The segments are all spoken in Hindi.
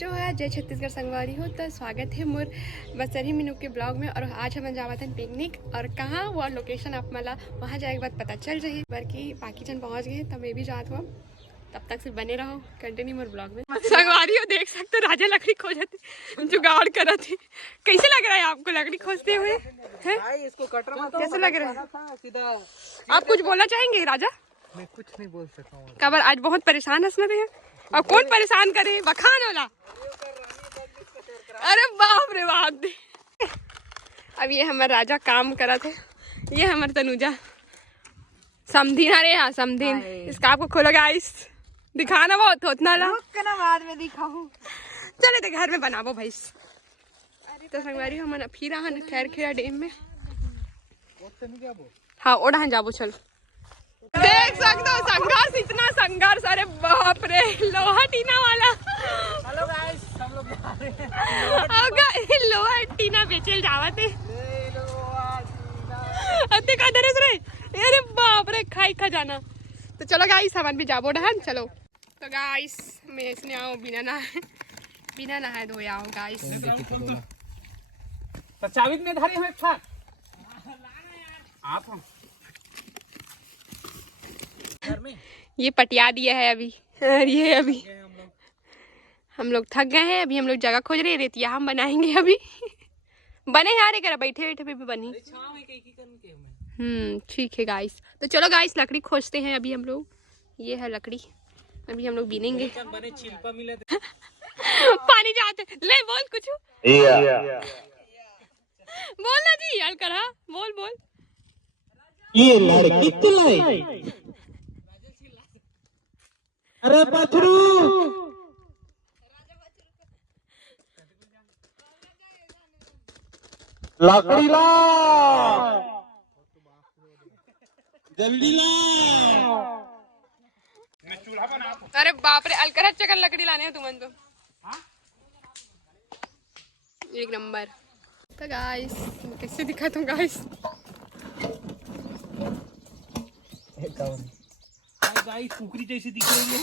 जो है जय छत्तीसगढ़ संगवारी हो तो स्वागत है मोर बसरी मीनू के ब्लॉग में। और आज हम जावत हन पिकनिक और कहाँ वो लोकेशन आप मला वहाँ जाए के बाद पता चल रही बल्कि बाकी जन पहुँच गए तब मैं भी जात हुआ। तब तक से बने रहो कंटिन्यू मोर ब्लॉग में। संगवारी हो देख सकते हो राजा लकड़ी खोजते जुगाड़ करा थे। कैसे लग रहा है आपको लकड़ी खोजते हुए? कैसे लग रहा है? आप कुछ बोलना चाहेंगे राजा? मैं कुछ नहीं बोल सकता हूँ। कबर आज बहुत परेशान हंसने थे और कौन परेशान करे? बखान वाला। अरे बाप रे बाप। अब ये हमारा राजा काम करा थे, ये हमारे तनुजा समधीन। अरे हाँ समधीन, इसका आपको खोलो गाइस, दिखाना बहुत उतना ला बाद में दिखाऊं। चले थे घर में बनाबो भाई। तो संगवारी हम फिर खैर खेड़ा डैम में। हाँ ओढ़ा जाबो चल। देख सकते हो संघर्ष, इतना संघर्ष। अरे बाप रे लोहा टीना वाला। हेलो गाइस, हम लोग जा रहे हैं लोहा टीना बेचल जावत है। अते का दरस रे। अरे बाप रे खाई खा जाना। तो चलो गाइस हम भी जाबो डहन चलो। तो गाइस मैं इसने आओ बिना नहाए धोए आओ गाइस। तो चाबी में धारी है था आप ये पटिया दिया है अभी। ये अभी हम लोग थक गए हैं। अभी हम लोग जगह खोज रहे हैं। रेतिया हम बनाएंगे अभी। बने हारे कर बैठे बैठे भी बनी। ठीक है गाइस। तो चलो गाइस लकड़ी खोजते हैं अभी हम लोग। ये है लकड़ी, अभी हम लोग बीनेंगे। पानी जाते ले बोल कुछ बोलना जी यार करा बोल बोल। ये लड़की तो लाई। अरे पथरू लकड़ी ला, जल्दी ला। अरे बाप रे अलकरत चकन लकड़ी लाने हो तुमन तो। एक नंबर। तो गाइस कैसे दिखा तुम गाइस? गाइस कुकरी जैसी दिख रही है।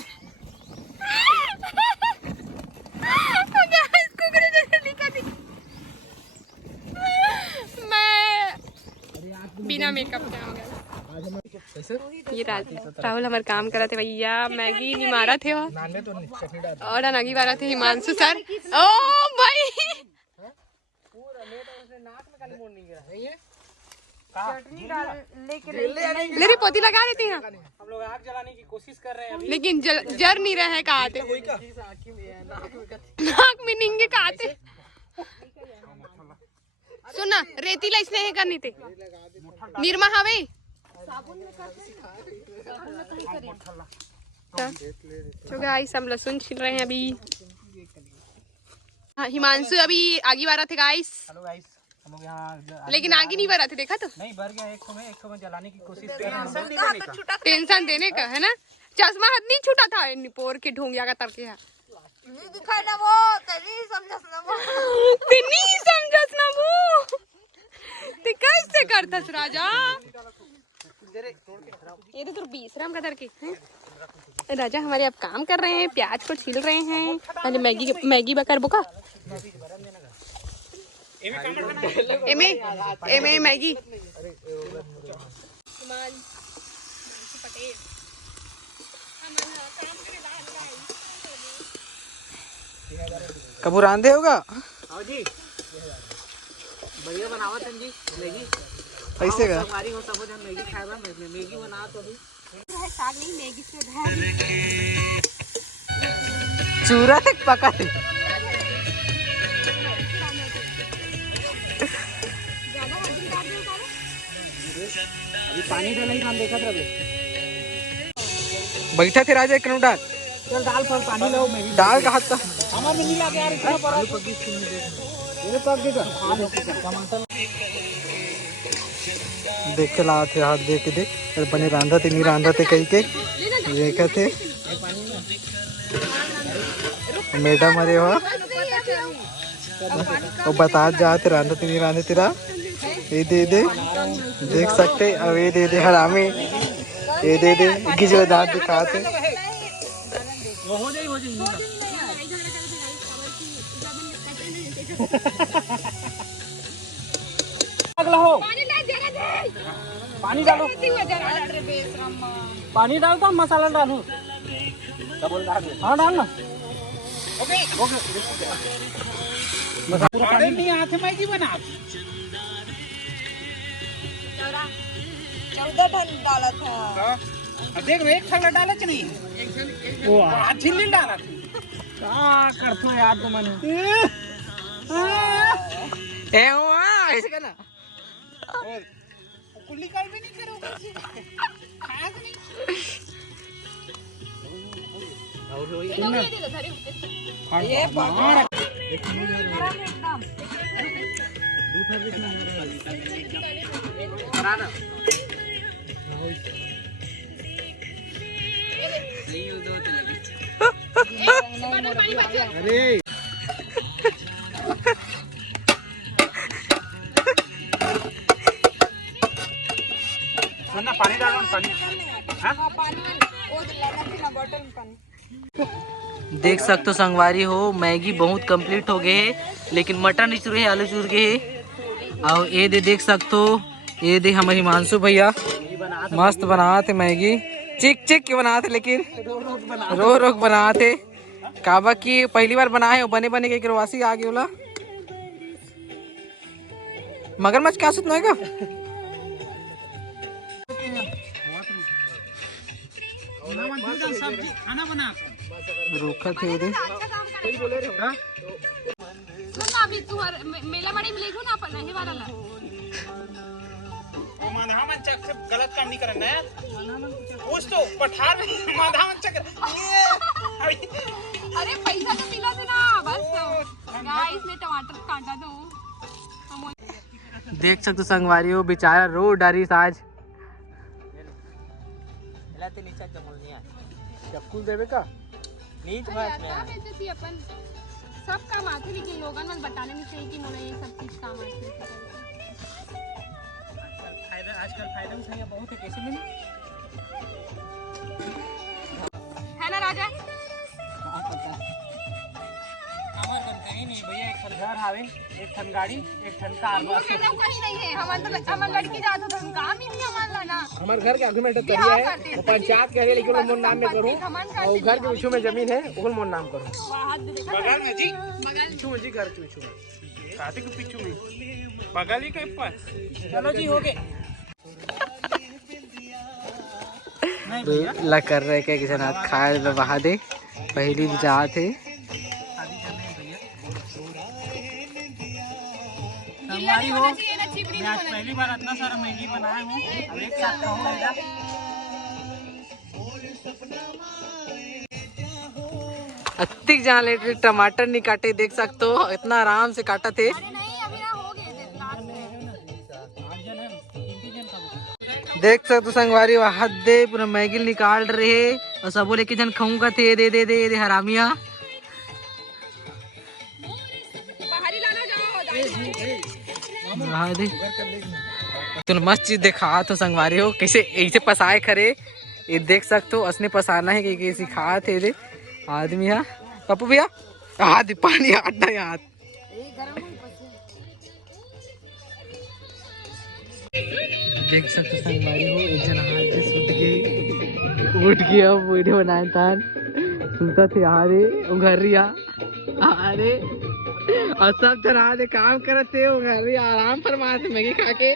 गाइस कुकरी जैसे दिखा थी। मैं बिना मेकअप के आ गया। ये राहुल हमारे काम करा थे भैया। मैगी नहीं मारा थे और अनगी मारा थे हिमांशु सर। ओ भाई मेरी पोती लगा देती हैं। हम लोग आग जलाने की कोशिश कर रहे हैं अभी। लेकिन जर नहीं रहे कहा थे। नाक में निंगे कहा थे। सुना रेतीला इसने करनी थे निर्मा हवे। तो गाइस हम लहसुन छील रहे हैं अभी। हाँ हिमांशु अभी आगे बारा थे गाइस। हेलो गाइस, हम लोग यहाँ लेकिन आगे नहीं भरा थे देखा तो। नहीं भर गया। एक में जलाने की कोशिश कर रहे हैं। टेंशन देने का है ना। चश्मा हाथ नहीं छूटा था निपोर के ढोंगिया का तरके है। नहीं दिखाई ना वो तेरी समझस ना वो ते कैसे करतस राजा? ये तो 20 राम का तरके राजा हमारे अब काम कर रहे हैं, प्याज को छील रहे हैं। अरे मैगी बकर बुका एमे मैगी। कबूर आंधे होगा। आओ जी बढ़िया बनावत हैं जी मैगी। कैसे का हमारी हो सब जन मैगी खाएगा। मैगी बना तो अभी साग नहीं मैगी से चूरा तक पका। अभी पानी डाला ही काम देखा था। बैठा थे राजा एक डाल चल दाल पर पानी लो। मैगी दाल का हाथ हमारे नहीं लगे यार। इतना पर ये पक गया देख के ला थे हाथ देख के देख बने रांधा थे नहीं रांधा थे कहीं के देखा थे मैडम। अरे वाह वो बता जाते रांधा थे नहीं रांधा तेरा। ये दे देख सकते। अब ये दे हरामी। ये दे किसी दांत दिखाते। अगला हो पानी डालो पानी डालता मसाला डालू हाँ डालना ओके ओके पानी नहीं आते मैगी बना 14 टन डाला था। देख रहे एक थैला डाला कि नहीं वो अच्छी नहीं डाला क्या करते हो यार तुम ए हुआ ऐसे करना और कुल्ली काल भी नहीं करोगे खाया कि नहीं और ये पकड़ एकदम अरे सुनना पानी डालो पानी हाँ पानी वो लेना थी ना बोतल में पानी। देख सकते हो संगवारी हो मैगी बहुत कंप्लीट हो गए है लेकिन मटर नहीं चुरे है आलू चूर गए है और ये दे देख सकते हो ये दे हमारे हिमांशु भैया मस्त बनाते मैगी चिक चिक के बनाते लेकिन रो रोक बनाते काबा की पहली बार बनाए हो बने बने के करवासी आ गया मगरमच्छ क्या सुतना है का सब्जी खाना बना रूखा थे उधर अभी तू मेला बड़ी मिलेगी ना अपन नहीं वाला माधावन चक से गलत काम नहीं करना है कुछ तो पठार में माधावन चक अरे पैसा तो मिला था ना बस गाइस मैं टमाटर काटा दो देख सकते हो संगवारी हो बेचारा रो डारी आज चक्कू देवे का अपन सब काम आते लेकिन लोगों ने बताने नहीं चाहिए कि मुझे ये सब चीज काम आती है आजकल फायदा उठाइए बहुत है कैसे मिली है ना राजा हमार कन कहीं नहीं भैया एक ठन घर आवे एक ठन गाड़ी एक ठन कार बस कहना सही नहीं है हमार लड़की जात हो तो हम काम ही नहीं हमार लाना हमारे घर के आगे में तरिया है वो पंचायत कह रही है लेकिन वो मोर नाम में करूं और घर के पीछे में जमीन है वो मोर नाम करूं बगल में जी पीछे में जी घर के पीछे में खाते के पीछे में बगल ही के पास चलो जी हो गए ला कर रहे के किसान हाथ खाए बहा दे पहली जात है हमारी हो मैं आज पहली बार इतना सारा मैगी बनाया हूँ अब एक साथ खाऊंगा अतिक जहाँ लेटे टमाटर नहीं काटे देख सकते हो इतना आराम से काटा थे देख सकते हो संगवारी हाथ दे पूरा मैगी निकाल रहे है और सब बोले कि जन खाऊंगा थे दे दे दे दे हरामिया तो मस्त चीज देखा तो संगवारी हो कैसे ऐसे पसाए खरे ये देख सकते हो असने पसाना है कि सिखा थे दे आदमी है पप्पू भैया हाथ पानी हटना हाथ देख सकते हो संगवारी हो एक जन हाथ से उठ के अब वीडियो बनाए था सुनता थे अरे घर रिया अरे और सब जन आधे काम करते हो घर रिया आराम फरमाते मैगी खा के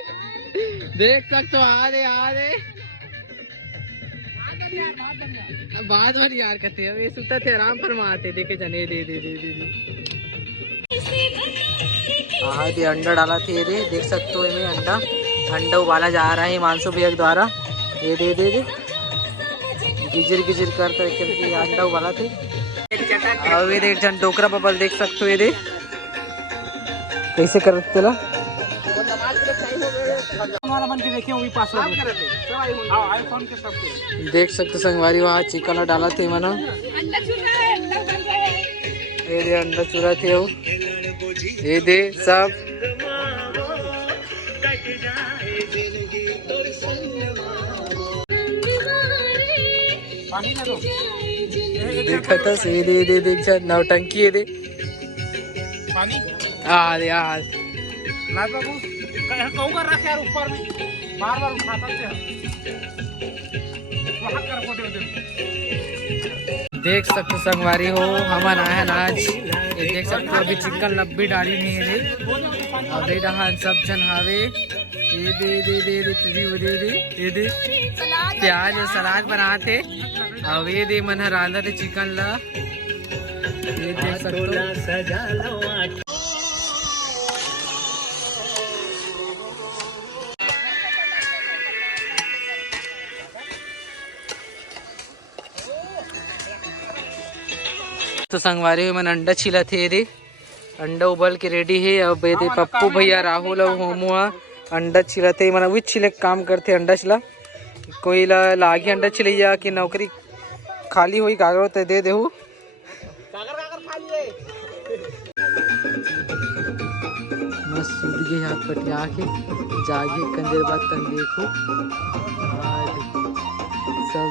देख सकते हो आधे आधे बाद वाली यार कहते हैं ये सुनता थे आराम फरमाते देखे जने दे दे दे दे आधे अंडा डाला थे ये देख सकते हो इनमें अंडा उबाला जा रहा है मानसू भैया द्वारा ये दे दे दे गिजर गिजर करके अंडा उबाला थे और ये देख जन डोकरा बबल देख सकते हो ये दे कैसे करते चला हमारा मन के देखे वो भी पास हो आईफोन के सब देख सकते संगवारी वहाँ चिकन डाला थे मना ये दे अंडा चूरा थे वो ये दे सब पानी दे दो देखा था से दे दे देख जा नौटंकी है दे पानी यार यार लाल बाबू कहूँ कर रख यार ऊपर में बार बार उठा सकते हैं वहाँ कर फोटो दे। देख सकते संगवारी हो हमारा है आज ये देख सकते हो अभी चिकन लब्बी डाली नहीं है अभी रहा सब जन हावे ये दे दे दे दे तुझी वो दे दे ये दे प्याज और सलाद बनाते अब ये दे मन रांधा थे चिकन ला ये देख सकते हो। तो संगवारी में मन अंडा छिला थे रे अंडा उबल के रेडी है अब ये पप्पू भैया राहुल और होमुआ अंडा छिला थे मन विच छिले काम करते अंडा छिला कोई लागी अंडा छिलैया कि नौकरी खाली हुई कागज तो दे देहू मस्त सूद के हाथ पटिया के जागे कंदेर बात तन देखो सब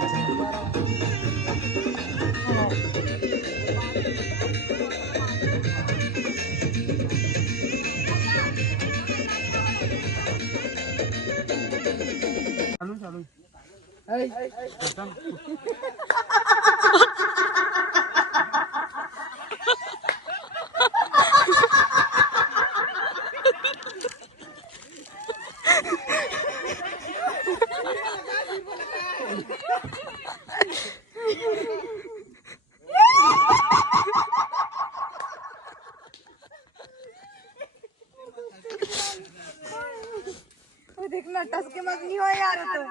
देखना टस के मत नहीं हो यार तो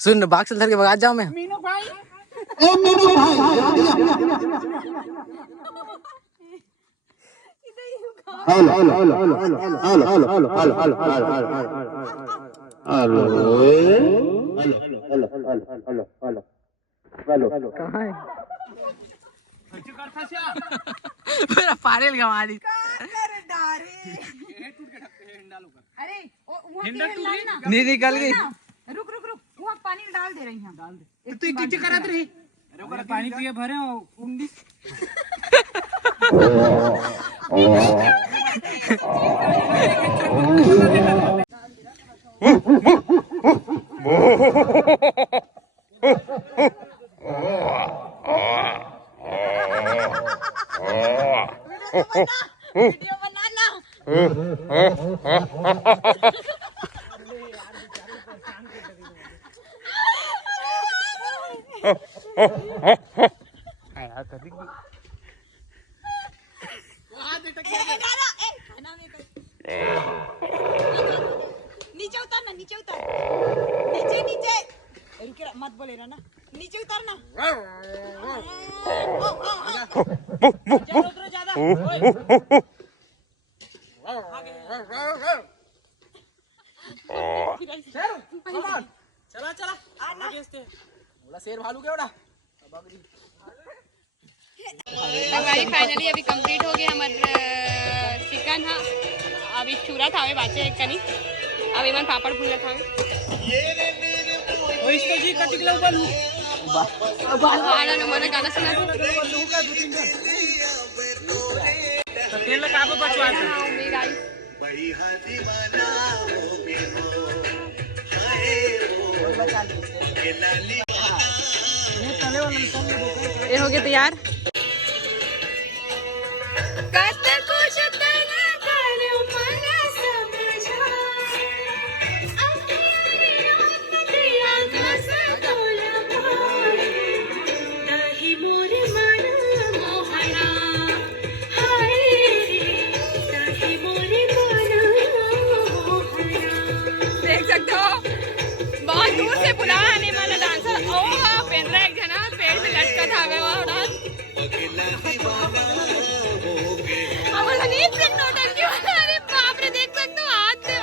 सुन बाग से धर के भगा जाऊं मैं मीनू भाई कहाँ है मेरा पारेल गवा दी अरे ना नहीं निकल गई रुक रुक रुक वहाँ पानी डाल दे रही हैं डाल दे तू किच्चे करत रही अरे पानी पिए भरे उंडी वीडियो बनाना नीचे उतरना नीचे उतर नीचे नीचे रुके मत बोले ना नीचे उतरना ज्यादा चला चला शेर भालू के उड़ा हमारी फाइनली अभी कंप्लीट हो गया हमारा चिकन हाँ अभी चूरा था बाचे एक कनी अभी मन पापड़ भूला था इसको जी कटिक लो बालू गाना न मन गाना सुना तेल लगा पे बचवा था बड़ी ये हो गया तैयार देख सकते हो बहुत दूर से बुला आने वाला डांसर ओ पेंद्रा एक जना पेड़ पे लटका था वह डांस अब नहीं प्रेम नौटंकी वाला अरे बाप रे देख सकते हो हाथ दे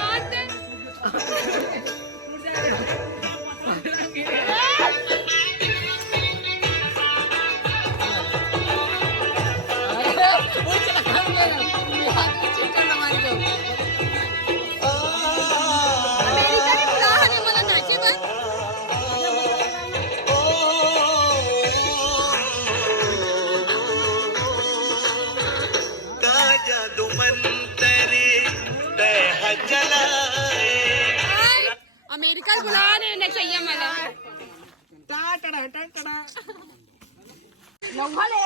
अमेरिका ने बुला आने वाला नाचे बस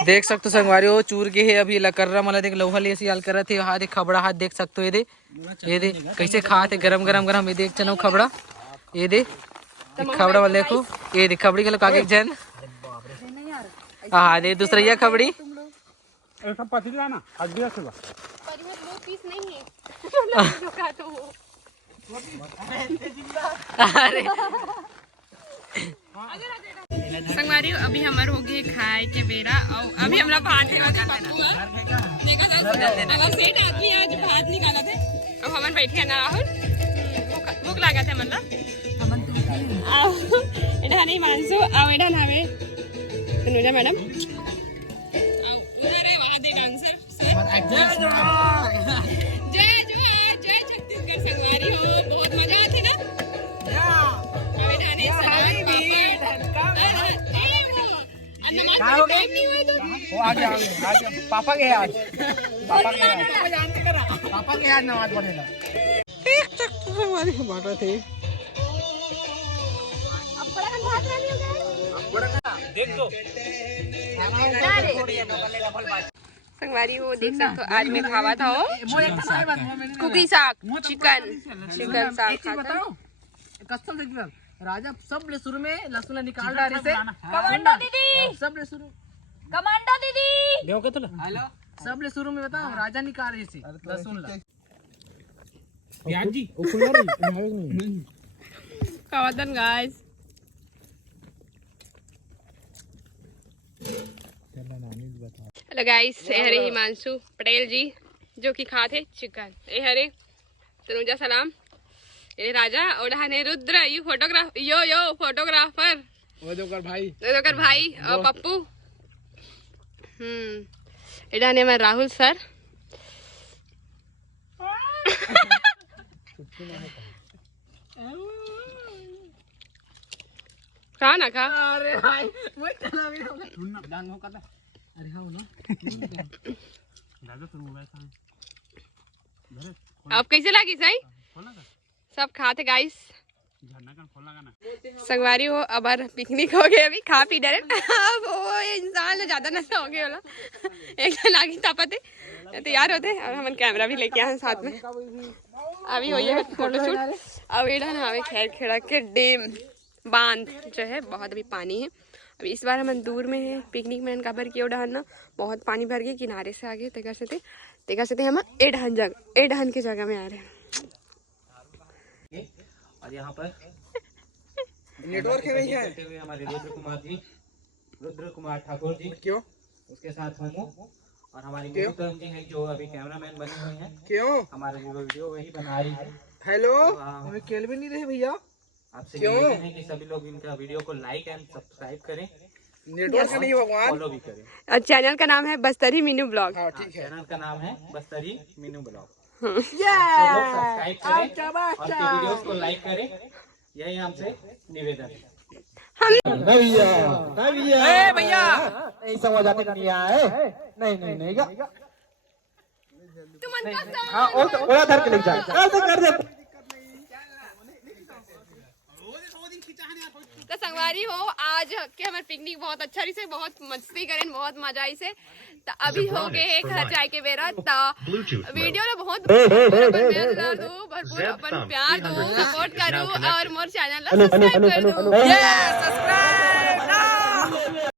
देख सकते हो संगवारी हो चूर के है अभी लकर्रा मला देख लौहा ले ऐसी हाल कर रहे थे हाथ देख खबड़ा हाथ देख सकते हो ये दे कैसे खाते गरम गरम गरम ये देख चनो खबड़ा ये दे खबड़ा वाले देखो ये देख खबड़ी के लोग आगे जन हाँ दे दूसरा ये खबड़ी सब पति लाना आज भी रखेगा पर में 2 पीस नहीं है जो का तो वो अरे संगवारी अभी हमार हो गए खाए के बेरा और अभी हमरा भात लेवा था पप्पू देखा अगर सेठ आदमी आज भात निकाला थे अब हमन बैठे ना राहुल भूख लगा थे मतलब एडा नहीं मानसो आ एडा नावे तनुजा मैडम उधर है वहां दे डांसर जय छत्तीसगढ़ संगवारी हो बहुत मजा आते ना वो आगे पापा के आज पापा के आज नमाज पढ़ेगा बाटा थे देख तो संगवारी हो देख सकते हो आज मैं खावा था कुकी साग चिकन साग खाता कसम से राजा सब ले शुरू में लहसुन निकाल डाले से कमांडो दीदी सब ले शुरू कमांडो दीदी देव के तो हेलो सब ले शुरू में बताओ राजा निकाल रहे से लहसुन ला प्याज जी वो खुल रही खावातन गाइस हेलो गाइस ये हरे हिमांशु पटेल जी जो कि खाते चिकन ये हरे तनुजा सलाम ये राजा और हने रुद्र यू फोटोग्राफर वो जोकर भाई और पप्पू इधर ने मैं राहुल सर खा ना खा अरे भाई वो चला भी होगा सुनना डांग हो करता अरे हां ना राजा तुम मोबाइल खा अब कैसे लगी सही सब खाते गाइस संगवारी हो अब पिकनिक हो गए अभी खा पी डरे अब वो इंसान ज्यादा नशा हो गया एक जन आगे तापते तैयार होते और हम कैमरा भी लेके आए साथ में अभी हो है फोटोशूट अब इधर ना अभी खैर खेड़ा के डैम बांध जो है बहुत अभी पानी है अभी इस बार हम दूर में है पिकनिक में कबर किया उड़ान ना बहुत पानी भर गया किनारे से आगे तेकर से हम एडहन की जगह में आ रहे हैं और यहाँ पर नेटवर्क नहीं है हुए हमारे रुद्र कुमार ठाकुर जी क्यों उसके साथ होमो और हमारी मोहतरम जी हैं जो अभी कैमरामैन बने हुए हैं क्यों हमारे वीडियो वही बना रही है हेलो हमें खेल भी नहीं रहे भैया आपसे क्यों? निवेदन है कि सभी लोग इनका वीडियो को लाइक एंड सब्सक्राइब करें नेटवर्क नहीं भगवान फॉलो भी करें और चैनल का नाम है बस्तरी मीनू ब्लॉग हाँ ठीक है चैनल का नाम है बस्तरी मीनू ब्लॉग सब्सक्राइब करें और वीडियोस को लाइक करें यही हमसे निवेदन है भैया ऐसा हो जाते नहीं आए नहीं हाँ और धर के ले जाए कर दे तो संगवारी हो आज के हमारे पिकनिक बहुत अच्छा रही से बहुत मस्ती करें बहुत मजा आई से तो अभी हो गए घर जाए के बेरा तो वीडियो ना बहुत भरपूर अपन प्यार दो सपोर्ट करो और मोर चैनल सब्सक्राइब कर दो